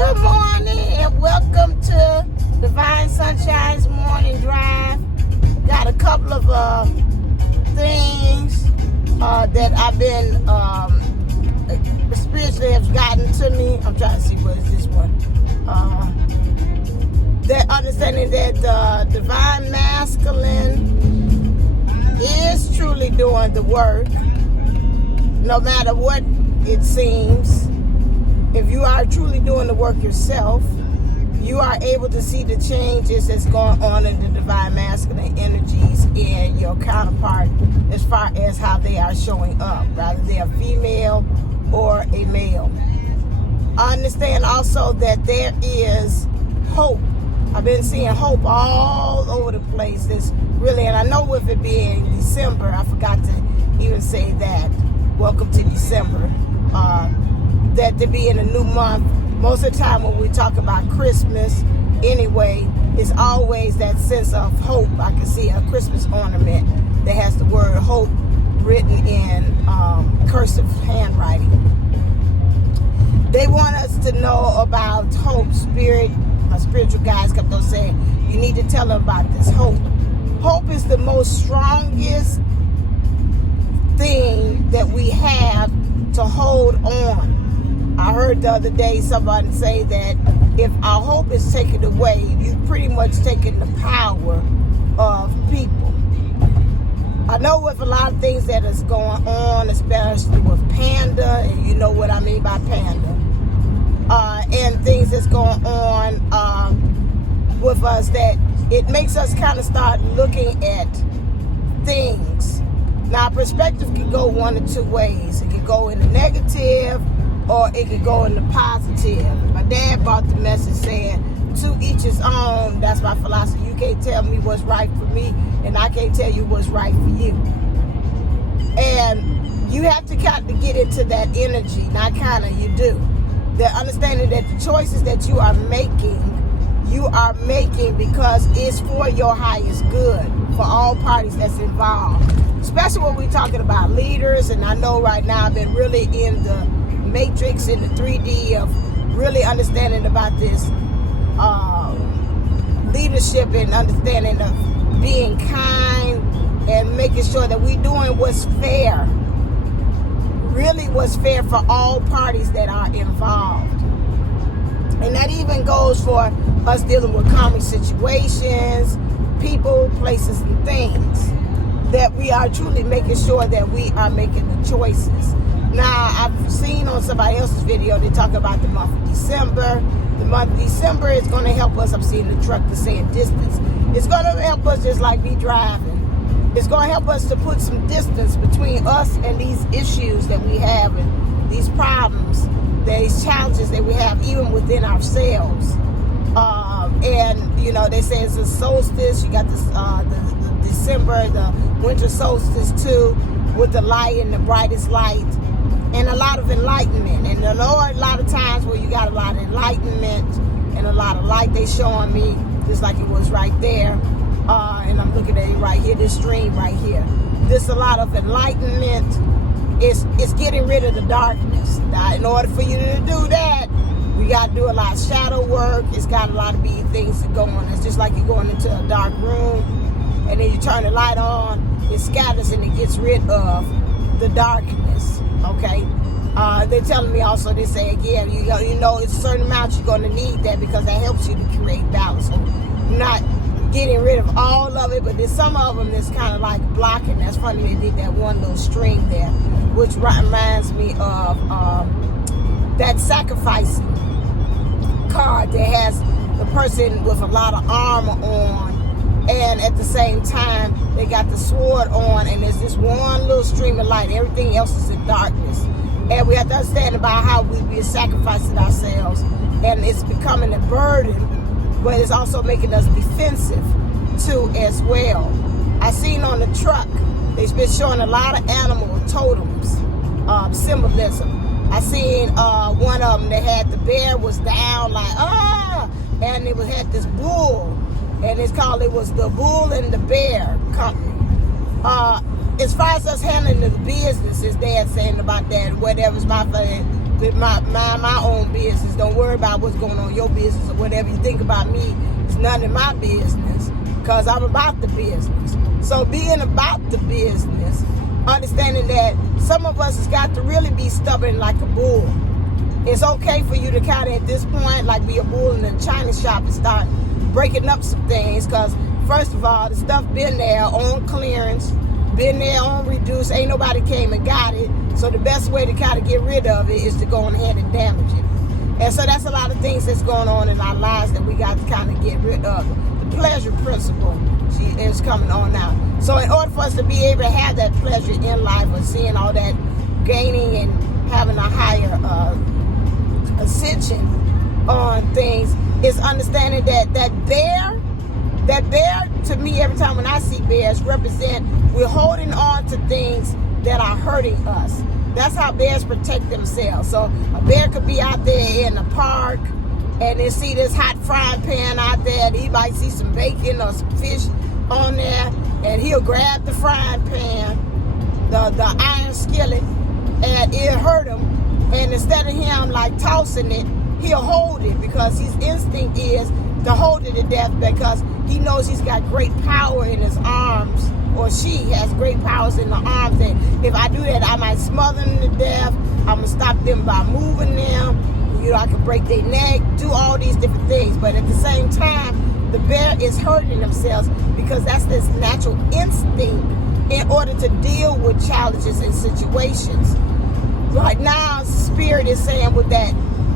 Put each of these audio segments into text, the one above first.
Good morning and welcome to Divine Sunshine's Morning Drive. Got a couple of things that I've been spiritually have gotten to me. I'm trying to see what is this one. That understanding that the divine masculine is truly doing the work, no matter what it seems. If you are truly doing the work yourself, you are able to see the changes that's going on in the divine masculine energies in your counterpart as far as how they are showing up, whether they are female or a male. I understand also that there is hope. I've been seeing hope all over the place. It's really, and I know with it being December, I forgot to even say that. Welcome to December. That to be in a new month, most of the time when we talk about Christmas anyway, it's always that sense of hope. I can see a Christmas ornament that has the word hope written in cursive handwriting. They want us to know about hope. My spiritual guides kept on saying, you need to tell them about this hope. Hope is the most strongest thing that we have to hold on. I heard the other day somebody say that if our hope is taken away, you've pretty much taken the power of people. I know with a lot of things that is going on, especially with Panda, and you know what I mean by Panda, and things that's going on with us, that it makes us kind of start looking at things. Now, perspective can go one of two ways. It can go in the negative, or it could go in the positive. My dad brought the message saying, to each his own. That's my philosophy. You can't tell me what's right for me, and I can't tell you what's right for you. And you have to kind of get into that energy. Not kind of, you do. The understanding that the choices that you are making because it's for your highest good, for all parties that's involved. Especially when we're talking about leaders, and I know right now I've been really in the matrix, in the 3D of really understanding about this leadership and understanding of being kind and making sure that we're doing what's fair, really what's fair for all parties that are involved. And that even goes for us dealing with common situations, people, places, and things, that we are truly making sure that we are making the choices. Now, I've seen on somebody else's video, they talk about the month of December. The month of December is going to help us. I'm seeing the truck that's saying distance. It's going to help us just like me driving. It's going to help us to put some distance between us and these issues that we have and these problems, these challenges that we have even within ourselves. And, you know, they say it's a solstice. You got this, the December, the winter solstice too, with the light and the brightest light. And a lot of enlightenment. And the Lord, a lot of times where you got a lot of enlightenment and a lot of light, they showing me, just like it was right there. And I'm looking at it right here, this stream right here. There's a lot of enlightenment. It's getting rid of the darkness. Now, in order for you to do that, we got to do a lot of shadow work. It's got a lot of big things to go on. It's just like you're going into a dark room, and then you turn the light on, it scatters and it gets rid of the darkness. Okay, they're telling me also, they say again, you know, it's a certain amount you're going to need that, because that helps you to create balance. So you're not getting rid of all of it, but there's some of them that's kind of like blocking. That's funny, they did that one little string there, which reminds me of that sacrificing card that has the person with a lot of armor on, and at the same time they got the sword on, and there's this one little stream of light. Everything else is in darkness, and we have to understand about how we be sacrificing ourselves, and it's becoming a burden, but it's also making us defensive too as well. I seen on the truck, they've been showing a lot of animal totems, symbolism. I seen one of them that had the bear was down like, and it had this bull, and it was the Bull and the Bear Company. As far as us handling the business, is Dad saying about that, whatever's my mind my own business. Don't worry about what's going on in your business or whatever you think about me. It's none of my business because I'm about the business. So being about the business, understanding that some of us has got to really be stubborn like a bull. It's okay for you to kind of at this point like be a bull in the china shop and start breaking up some things, because first of all, the stuff been there on clearance, been there on reduce, ain't nobody came and got it. So the best way to kind of get rid of it is to go on ahead and damage it. And so that's a lot of things that's going on in our lives that we got to kind of get rid of. The pleasure principle is coming on now. So in order for us to be able to have that pleasure in life or seeing all that gaining and having a higher ascension on things, is understanding that bear to me, every time when I see bears, represent we're holding on to things that are hurting us. That's how bears protect themselves. So a bear could be out there in the park and they see this hot frying pan out there, and he might see some bacon or some fish on there, and he'll grab the frying pan, the iron skillet, and it'll hurt him. And instead of him like tossing it, he'll hold it, because his instinct is to hold it to death, because he knows he's got great power in his arms, or she has great powers in the arms, that if I do that, I might smother them to death. I'm going to stop them by moving them. You know, I can break their neck, do all these different things. But at the same time, the bear is hurting themselves because that's this natural instinct in order to deal with challenges and situations. Right now, Spirit is saying with that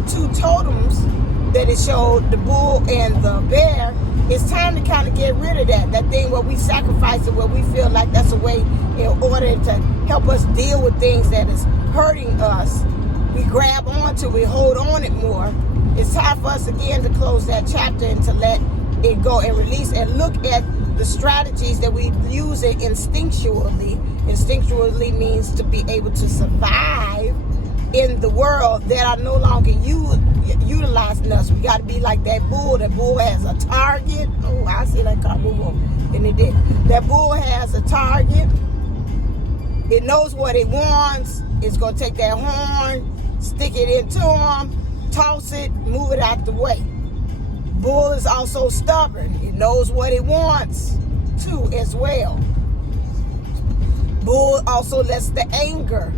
2 totems that it showed, the bull and the bear, it's time to kind of get rid of that thing where we sacrifice it, where we feel like that's a way in order to help us deal with things that is hurting us. We grab onto, we hold on it more. It's time for us again to close that chapter and to let it go and release and look at the strategies that we use it instinctually. Instinctually means to be able to survive in the world that are no longer utilizing us. We got to be like that bull. That bull has a target. Oh, I see that car move on. And it did. That bull has a target. It knows what it wants. It's going to take that horn, stick it into him, toss it, move it out the way. Bull is also stubborn. It knows what it wants too as well. Bull also lets the anger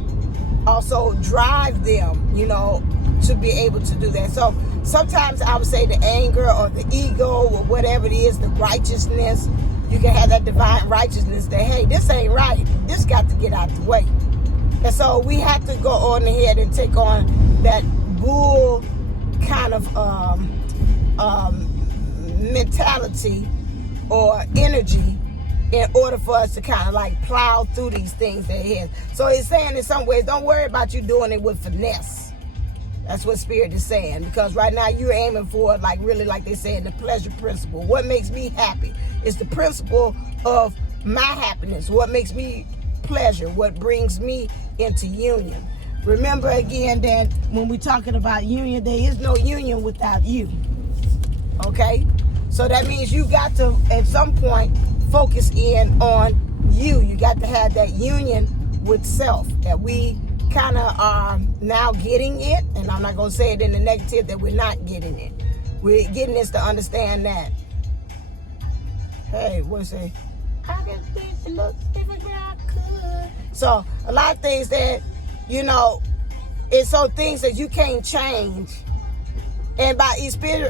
also drive them, you know, to be able to do that. So sometimes I would say the anger or the ego or whatever it is, the righteousness, you can have that divine righteousness that, hey, this ain't right. This got to get out the way. And so we have to go on ahead and take on that bull kind of mentality or energy in order for us to kind of like plow through these things that it is. So he's saying in some ways, don't worry about you doing it with finesse. That's what Spirit is saying, because right now you're aiming for, like, really, like they say in the pleasure principle. What makes me happy is the principle of my happiness. What makes me pleasure, what brings me into union. Remember again that when we're talking about union, there is no union without you. Okay? So that means you got to, at some point, focus in on you. You got to have that union with self, that we kind of are now getting it, and I'm not going to say it in the negative that we're not getting it. We're getting this to understand that, hey, what's it? I can think it looks different than I could. So a lot of things that, you know, it's so things that you can't change, and by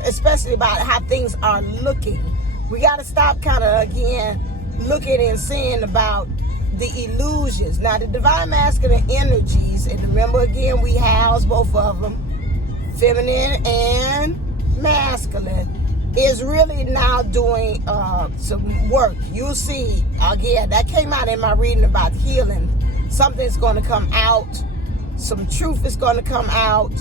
especially about how things are looking. We got to stop kind of again looking and seeing about the illusions. Now the divine masculine energies, and remember again, we house both of them, feminine and masculine, is really now doing some work. You'll see, again, that came out in my reading about healing. Something's going to come out. Some truth is going to come out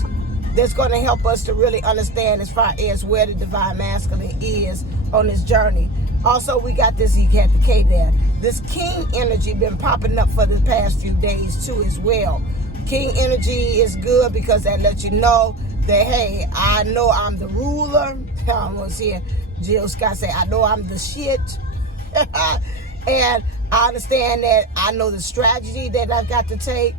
that's going to help us to really understand as far as where the divine masculine is on this journey. Also, we got this, you got the K there. This king energy been popping up for the past few days too as well. King energy is good because that lets you know that, hey, I know I'm the ruler. I'm going to see Jill Scott say, I know I'm the shit. And I understand that I know the strategy that I've got to take.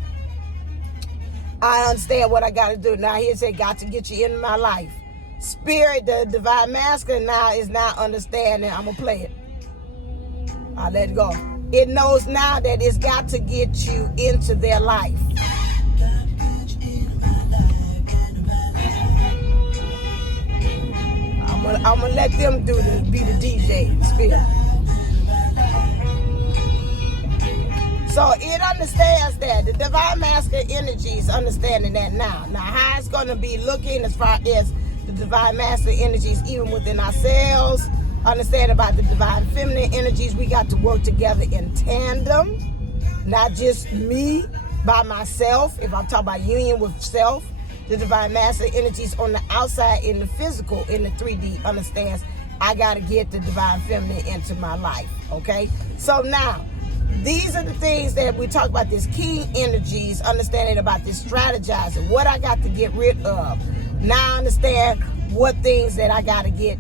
I understand what I got to do. Now he said, got to get you into my life. Spirit, the divine masculine now is not understanding. I'm going to play it. I'll let it go. It knows now that it's got to get you into their life. I'm gonna let them be the DJ, Spirit. So it understands that. The divine masculine energy is understanding that now. Now how it's gonna be looking as far as the divine masculine energies even within ourselves, understand about the divine feminine energies. We got to work together in tandem, not just me by myself. If I'm talking about union with self, the divine masculine energies on the outside in the physical, in the 3D, understands I got to get the divine feminine into my life, okay? So now, these are the things that we talk about, this key energies, understanding about this strategizing, what I got to get rid of. Now I understand what things that I got to get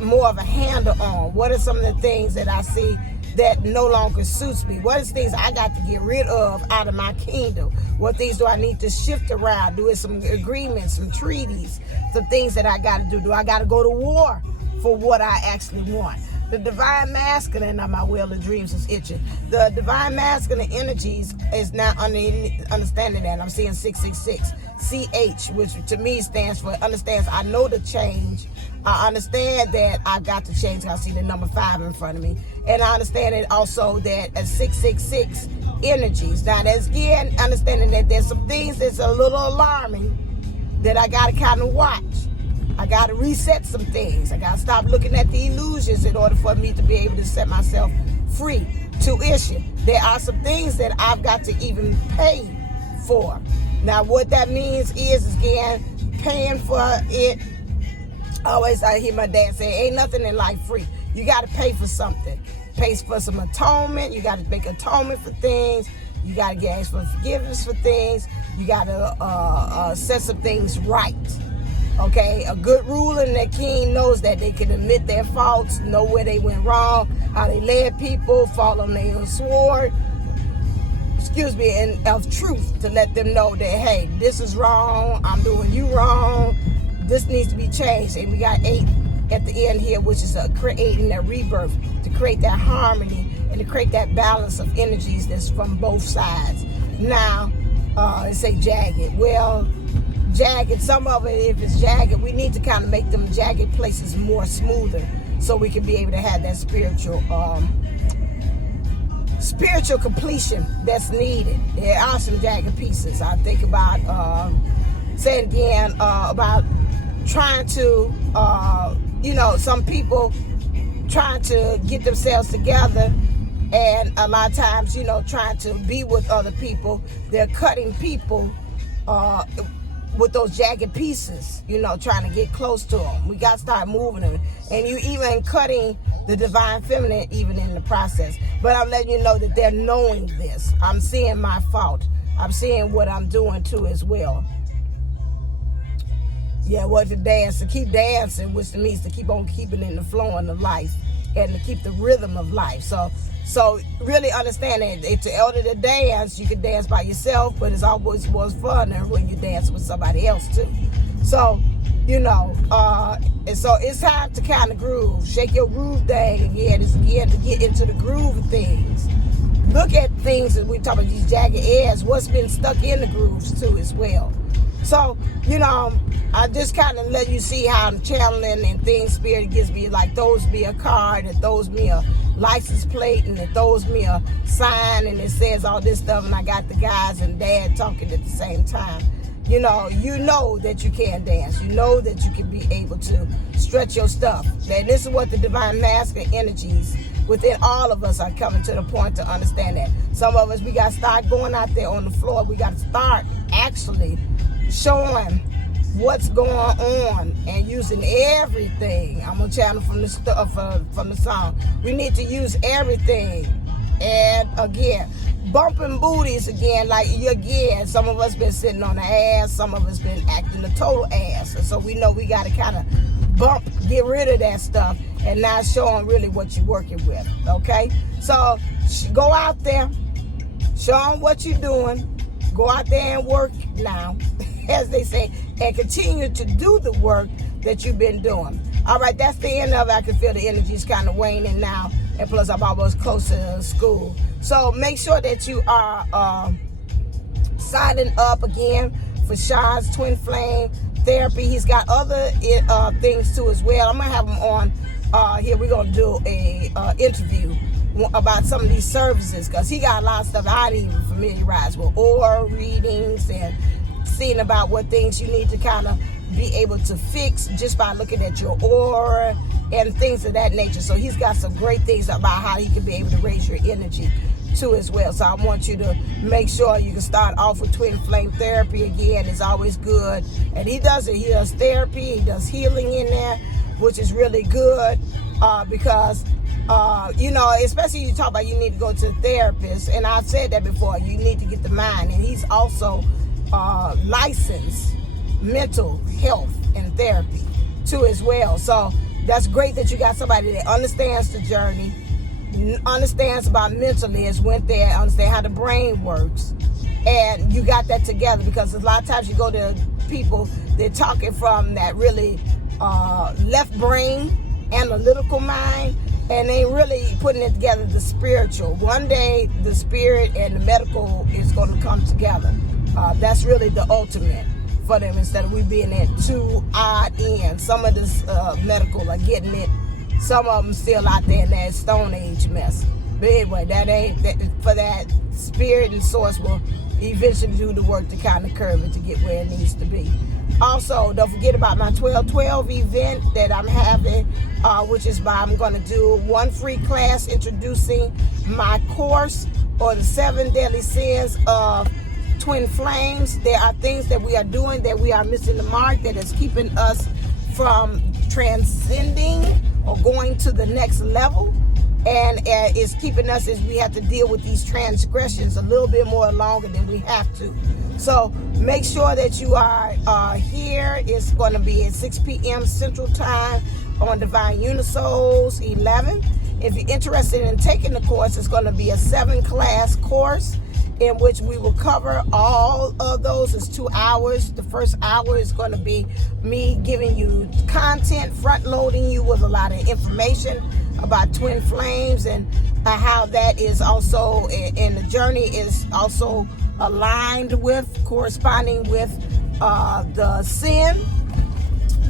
more of a handle on. What are some of the things that I see that no longer suits me? What is things I got to get rid of out of my kingdom? What things do I need to shift around? Doing some agreements, some treaties, some things that I got to do. Do I got to go to war for what I actually want? The divine masculine, now my wheel of dreams is itching. The divine masculine energies is now understanding that. I'm seeing 666. CH, which to me stands for, understands I know the change. I understand that I've got to change. I see the number 5 in front of me. And I understand it also that as 666 energies. Now that's again, understanding that there's some things that's a little alarming that I got to kind of watch. I got to reset some things. I got to stop looking at the illusions in order for me to be able to set myself free. Tuition. There are some things that I've got to even pay for. Now what that means is again, paying for it. Always I hear my dad say, ain't nothing in life free. You got to pay for something. Pay for some atonement. You got to make atonement for things. You got to ask for forgiveness for things. You got to set some things right. Okay, a good ruler and their king knows that they can admit their faults, know where they went wrong, how they led people, fall on their own sword, and of truth to let them know that, hey, this is wrong, I'm doing you wrong, this needs to be changed. And we got 8 at the end here, which is creating that rebirth, to create that harmony and to create that balance of energies that's from both sides. Now, say jagged. Well, jagged, some of it, if it's jagged, we need to kind of make them jagged places more smoother so we can be able to have that spiritual completion that's needed. There are some jagged pieces. I think about, say it again, about trying to, some people trying to get themselves together, and a lot of times, trying to be with other people, they're cutting people with those jagged pieces, trying to get close to them. We got to start moving them. And you even cutting the divine feminine even in the process. But I'm letting you know that they're knowing this. I'm seeing my fault. I'm seeing what I'm doing too as well. Yeah, to dance, to keep dancing, which means to keep on keeping in the flow of life and to keep the rhythm of life. So really understanding it's an elder to dance. You can dance by yourself, but it's always more fun when you dance with somebody else too. So, and so it's time to kind of groove. Shake your groove thing again. It's again to get into the groove of things. Look at things that we talk about, these jagged edges, what's been stuck in the grooves too as well. So, I just kind of let you see how I'm channeling and things Spirit gives me, like throws me a card, and throws me a license plate, and it throws me a sign, and it says all this stuff, and I got the guys and dad talking at the same time. You know that you can dance. You know that you can be able to stretch your stuff. And this is what the divine masculine energies within all of us are coming to the point to understand that. Some of us, we got to start going out there on the floor. We got to start actually showing what's going on and using everything. I'm gonna channel from the song. We need to use everything. And again, bumping booties again, some of us been sitting on the ass, some of us been acting a total ass, and so we know we got to kind of get rid of that stuff and now show them really what you're working with. Okay, so go out there, show them what you're doing. Go out there and work now, as they say, and continue to do the work that you've been doing. All right, that's the end of it. I can feel the energy is kind of waning now, and plus I'm almost close to school. So make sure that you are signing up again for Sean's Twin Flame Therapy. He's got other things too as well. I'm gonna have him on here. We're gonna do a interview about some of these services, because he got a lot of stuff I didn't even familiarize with, aura readings and seeing about what things you need to kind of be able to fix just by looking at your aura and things of that nature. So he's got some great things about how he can be able to raise your energy too as well. So I want you to make sure you can start off with Twin Flame Therapy again. It's always good, and he does it. He does therapy, he does healing in there, which is really good, because you know, especially you talk about you need to go to a therapist, and I've said that before, you need to get the mind, and he's also licensed mental health and therapy too as well. So that's great that you got somebody that understands the journey, understands about mentally, has went there, understand how the brain works, and you got that together, because a lot of times you go to people, they're talking from that really left brain, analytical mind, and they really putting it together, the spiritual. One day the spirit and the medical is going to come together. That's really the ultimate for them, instead of we being at two odd ends. Some of this medical are getting it, some of them still out there in that Stone Age mess. But anyway, that ain't that, for that spirit and source will eventually do the work to kind of curve it to get where it needs to be. Also, don't forget about my 12/12 event that I'm having, which is I'm going to do one free class introducing my course, or the 7 deadly sins of Twin Flames. There are things that we are doing that we are missing the mark, that is keeping us from transcending or going to the next level, and it's keeping us, as we have to deal with these transgressions a little bit more longer than we have to. So make sure that you are here. It's going to be at 6 p.m. Central Time on Divineunisouls11. If you're interested in taking the course, it's going to be a 7-class course in which we will cover all of those. It's 2 hours. The first hour is going to be me giving you content, front loading you with a lot of information about Twin Flames, and how that is also, and the journey is also aligned with, corresponding with the sin,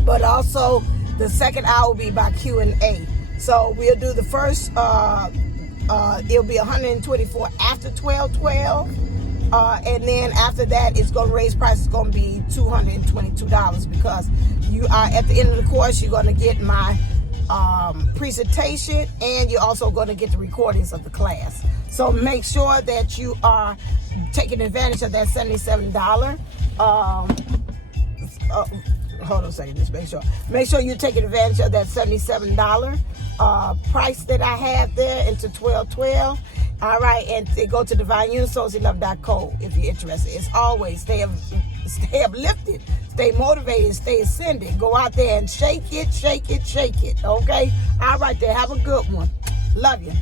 but also the second hour will be by Q&A. So we'll do the first, it'll be 124 after 12/12, and then after that it's going to raise price. It's going to be $222, because you are at the end of the course, you're going to get my presentation, and you're also going to get the recordings of the class. So make sure that you are taking advantage of that $77. Hold on a second, just make sure you're taking advantage of that $77 price that I have there into 12/12. All right, and go to Divineunisouls11.co if you're interested. It's always stay uplifted, stay motivated, stay ascended. Go out there and shake it, shake it, shake it. Okay? All right, there. Have a good one. Love you.